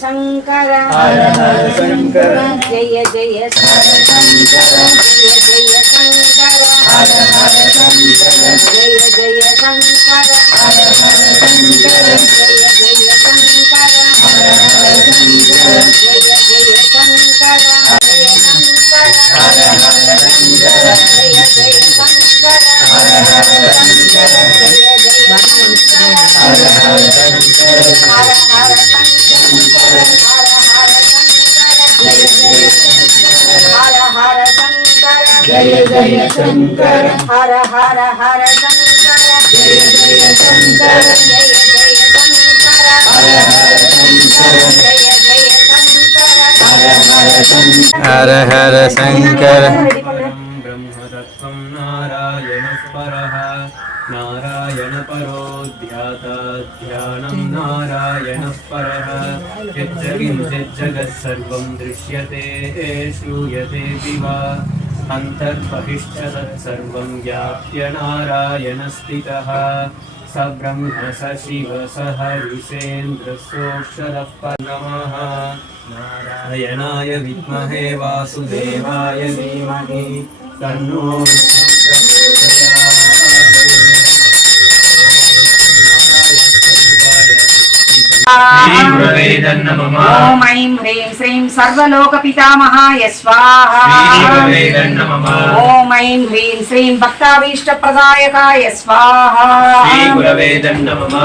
शंकर हर हर शंकर जय जय शंकर जय जय शंकर हर हर शंकर जय जय शंकर हर हर शंकर जय जय शंकर हर हर शंकर जय जय शंकर जय शंकर हर हर शंकर जय जय शंकर हर हर शंकर जय जय शंकर हर हर शंकर हर हर शंकर हर हर शंकर जय जय शंकर हर हर शंकर जय जय शंकर हर हर हर शंकर जय जय शंकर जय जय शंकर हर हर शंकर जय जय शंकर हर हर शंकर हर हर शंकर ब्रह्मतत्त्वं नारायणः परः नारायण परो ध्याता ध्यानं नारायणः परः यच्च सर्वं दृश्यते श्रूयते दिवा अन्तर्बहिश्च तत्सर्वं व्याप्य नारायणस्थितः स ब्रह्म स शिव स हरिषेन्द्र सोऽक्षरः नमः नारायणाय विद्महे वासुदेवाय धीमहि तन्नो ओम ऐं ह्रीं श्रीं सर्वलोक पितामहाय स्वाहा ओम ऐं ह्रीं श्रीं भक्ताभीष्ट प्रदायकाय स्वाहा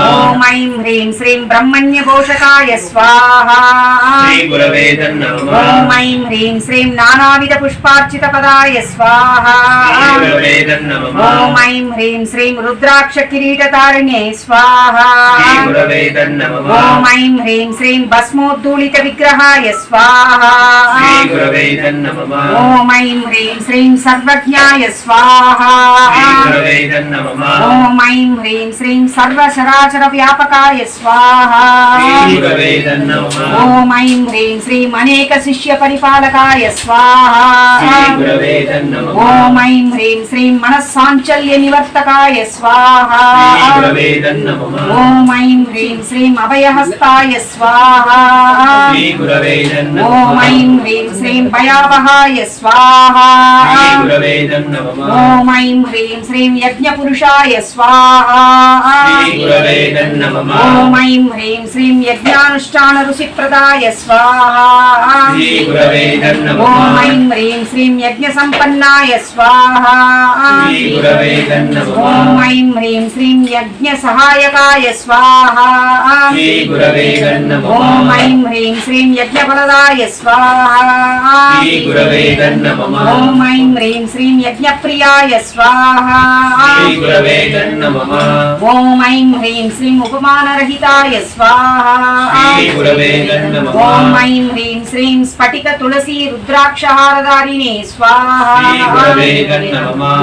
ओम ऐं ह्रीं श्रीं ब्रह्मण्य पोषकाय स्वाहा ओम ऐं ह्रीं श्रीं नानाविध पुष्पार्चित पदाय स्वाहा ओम ऐं ह्रीं श्रीं रुद्राक्ष किरीटतारिणे स्वाहा ओम ऐं ह्रीं श्रीं भस्मोद्धूलित विग्रहाय स्वाहा ओम ऐं ह्रीं श्रीं सर्वज्ञाय स्वाहा ओम ऐं ह्रीं श्रीं सर्वचराचर व्यापकाय स्वाहा ओम ऐं ह्रीं श्रीं अनेक शिष्य परिपालकाय स्वाहा ओम ऐं ह्रीं श्रीं मनस्साञ्चल्य निवर्तकाय स्वाहा ओम ऐं ह्रीं श्रीं अभयहस्ताय स्वाहा ओम ऐं ह्रीं श्रीं भयावहाय स्वाहा ओम ऐं ह्रीं श्रीं यज्ञपुरुषाय स्वाहा ओम ऐं ह्रीं श्रीं यज्ञानुष्ठान ऋषिप्रदाय स्वाहा ओम ऐं ह्रीं श्रीं यज्ञसम्पन्नाय स्वाहा ओम ऐं ह्रीं श्रीं यज्ञसहायकाय स्वाहा ओम ऐं ह्रीं श्रीं यज्ञफलदाय स्वाहा ओम ऐं ह्रीं श्रीं यज्ञप्रियाय स्वाहा ओम ऐं ह्रीं श्रीं उपमानरहिताय स्वाहा ओम ऐं ह्रीं श्रीं स्फटिक तुलसी रुद्राक्षहारधारिणे स्वाहा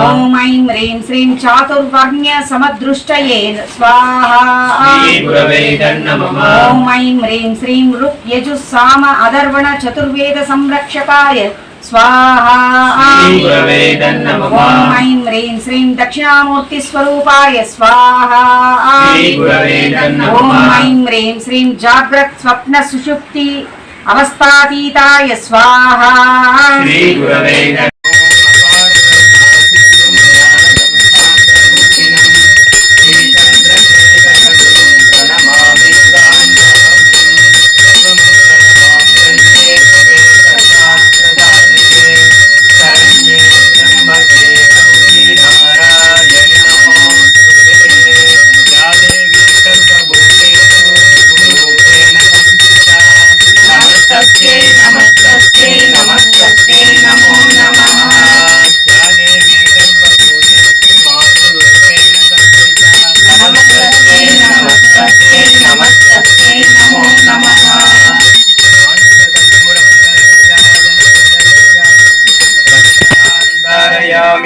ओम ऐं ह्रीं श्रीं चातुर्वर्ण्य समदृष्टये स्वाहा ओम ऐं ह्रीं श्रीं ऋक् यजुः साम अधर्वण चतुर्वेद संरक्षकाय स्वाहा ओम ऐं ह्रीं श्रीं दक्षिणामूर्ति स्वरूपाय स्वाहा ओम ऐं ह्रीं श्रीं जाग्रत् स्वप्न सुषुप्ति अवस्थातीताय स्वाहा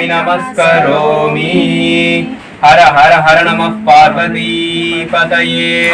नमस्करोमि हर हर हर नमः पार्वती पतये।